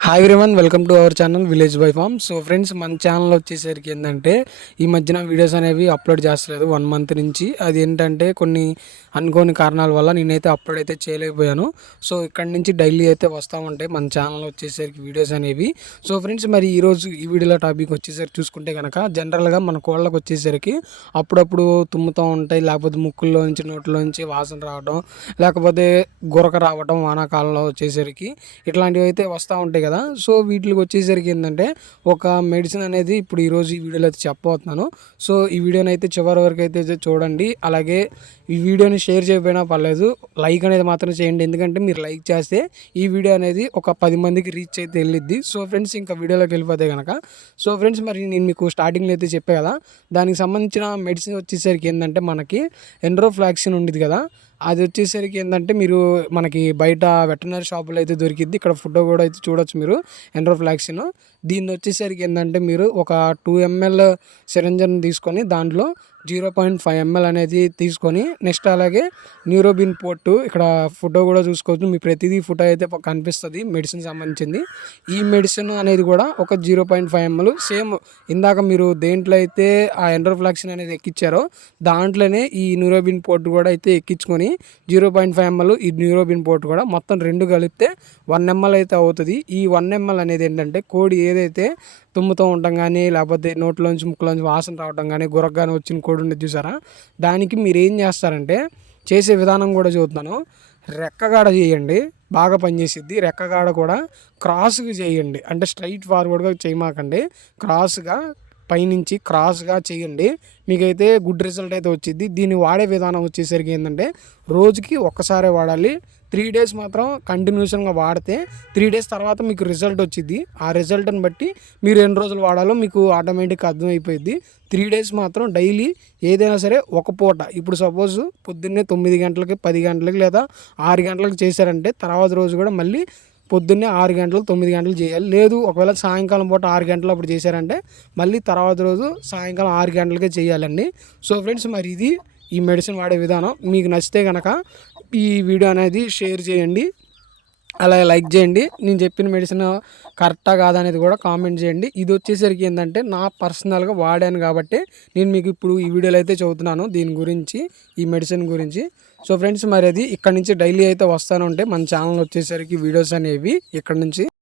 Hi everyone welcome to our channel village by farm so friends మన channel వచ్చేసరికి ఏంటంటే ఈ మధ్యన వీడియోస్ అనేవి అప్లోడ్ చేస్తలేదు వన్ మంత్ నుంచి. అది ఏంటంటే కొన్ని అనుకోని కారణాల వల్ల నేనైతే అప్లోడ్ అయితే చేయలేకపోయాను. సో ఇక్కడ నుంచి డైలీ అయితే వస్తూ ఉంటాయి మన ఛానల్ వచ్చేసరికి వీడియోస్ అనేవి. సో ఫ్రెండ్స్ మరి ఈరోజు ఈ వీడియోలో టాపిక్ వచ్చేసరికి చూసుకుంటే కనుక జనరల్గా మన కోళ్ళకు వచ్చేసరికి అప్పుడప్పుడు తుమ్ముతూ ఉంటాయి లేకపోతే ముక్కుల్లో నుంచి నోట్లో నుంచి వాసన రావడం లేకపోతే గురక రావడం వానాకాలంలో వచ్చేసరికి ఇట్లాంటివి అయితే వస్తూ ఉంటాయి కదా? సో వీటికి వచ్చేసరికి ఏంటంటే ఒక మెడిసిన్ అనేది ఇప్పుడు ఈరోజు ఈ వీడియోలో అయితే చెప్పబోతున్నాను. సో ఈ వీడియోని అయితే చివరి వరకు అయితే చూడండి. అలాగే ఈ వీడియోని షేర్ చేయకపోయినా పర్లేదు. లైక్ అనేది మాత్రం చేయండి. ఎందుకంటే మీరు లైక్ చేస్తే ఈ వీడియో అనేది ఒక పది మందికి రీచ్ అయితే వెళ్ళిద్ది. సో ఫ్రెండ్స్ ఇంకా వీడియోలోకి వెళ్ళిపోతే కనుక సో ఫ్రెండ్స్ మరి నేను మీకు స్టార్టింగ్లో అయితే చెప్పే కదా? దానికి సంబంధించిన మెడిసిన్ వచ్చేసరికి ఏంటంటే మనకి ఎండ్రోఫ్లాక్సిన్ ఉండేది కదా? అది వచ్చేసరికి ఏంటంటే మీరు మనకి బయట వెటర్నరీ షాపులో అయితే దొరికిద్ది ఇక్కడ ఫుడ్ కూడా అయితే చూడొచ్చు మీరు ఎండ్రోఫ్లాక్సిన్ దీన్ని వచ్చేసరికి ఏంటంటే మీరు ఒక టూ ఎంఎల్ సిరంజన్ తీసుకొని దాంట్లో జీరో పాయింట్ ఫైవ్ ఎంఎల్ అనేది తీసుకొని నెక్స్ట్ అలాగే న్యూరోబిన్ పోర్టు ఇక్కడ ఫోటో కూడా చూసుకోవచ్చు. మీ ప్రతిదీ ఫోటో అయితే కనిపిస్తుంది మెడిసిన్ సంబంధించింది. ఈ మెడిసిన్ అనేది కూడా ఒక zero point five ML same ఇందాక మీరు దేంట్లో అయితే ఆ ఎండ్రోఫ్లాక్సిన్ అనేది ఎక్కించారో దాంట్లోనే ఈ న్యూరోబిన్ పోర్ట్ కూడా అయితే ఎక్కించుకొని జీరో పాయింట్ ఫైవ్ ఎంఎల్ ఈ న్యూరోబిన్ పోర్ట్ కూడా మొత్తం రెండు కలిపితే వన్ ఎంఎల్ అయితే అవుతుంది. ఈ వన్ ఎంఎల్ అనేది ఏంటంటే కోడి ఏదైతే తుమ్ముతూ ఉండటం కానీ లేకపోతే నోట్లోంచి ముక్కులోంచి వాసన రావడం కానీ గురగ్గానే వచ్చిన కోడి ఉండేది చూసారా? దానికి మీరు ఏం చేస్తారంటే చేసే విధానం కూడా చూద్దాను రెక్కగాడ చేయండి బాగా పనిచేసిద్ది. రెక్కగాడ కూడా క్రాస్గా చేయండి. అంటే స్ట్రైట్ ఫార్వర్డ్గా చేయమాకండి. క్రాస్గా పైనుంచి క్రాస్గా చేయండి. మీకైతే గుడ్ రిజల్ట్ అయితే వచ్చింది దీన్ని వాడే విధానం వచ్చేసరికి ఏంటంటే రోజుకి ఒక్కసారే వాడాలి. త్రీ డేస్ మాత్రం కంటిన్యూషన్గా వాడితే త్రీ డేస్ తర్వాత మీకు రిజల్ట్ వచ్చింది ఆ రిజల్ట్ని బట్టి మీరు ఎన్ని రోజులు వాడాలో మీకు ఆటోమేటిక్గా అర్థమైపోయింది త్రీ డేస్ మాత్రం డైలీ ఏదైనా సరే ఒక పూట ఇప్పుడు సపోజ్ పొద్దున్నే తొమ్మిది గంటలకి పది గంటలకి లేదా ఆరు గంటలకు చేశారంటే తర్వాత రోజు కూడా మళ్ళీ పొద్దున్నే ఆరు గంటలు తొమ్మిది గంటలు చేయాలి. లేదు ఒకవేళ సాయంకాలం పూట ఆరు గంటలు అప్పుడు చేశారంటే మళ్ళీ తర్వాత రోజు సాయంకాలం ఆరు గంటలకే చేయాలండి. సో ఫ్రెండ్స్ మరి ఇది ఈ మెడిసిన్ వాడే విధానం. మీకు నచ్చితే కనుక ఈ వీడియో అనేది షేర్ చేయండి. అలా లైక్ చేయండి. నేను చెప్పిన మెడిసిన్ కరెక్టా కాదనేది కూడా కామెంట్ చేయండి. ఇది వచ్చేసరికి ఏంటంటే నా పర్సనల్గా వాడాను కాబట్టి నేను మీకు ఇప్పుడు ఈ వీడియోలో అయితే చదువుతున్నాను దీని గురించి ఈ మెడిసిన్ గురించి. సో ఫ్రెండ్స్ మరి అది ఇక్కడ నుంచి డైలీ అయితే వస్తాను ఉంటే మన ఛానల్ వచ్చేసరికి వీడియోస్ అనేవి ఇక్కడ నుంచి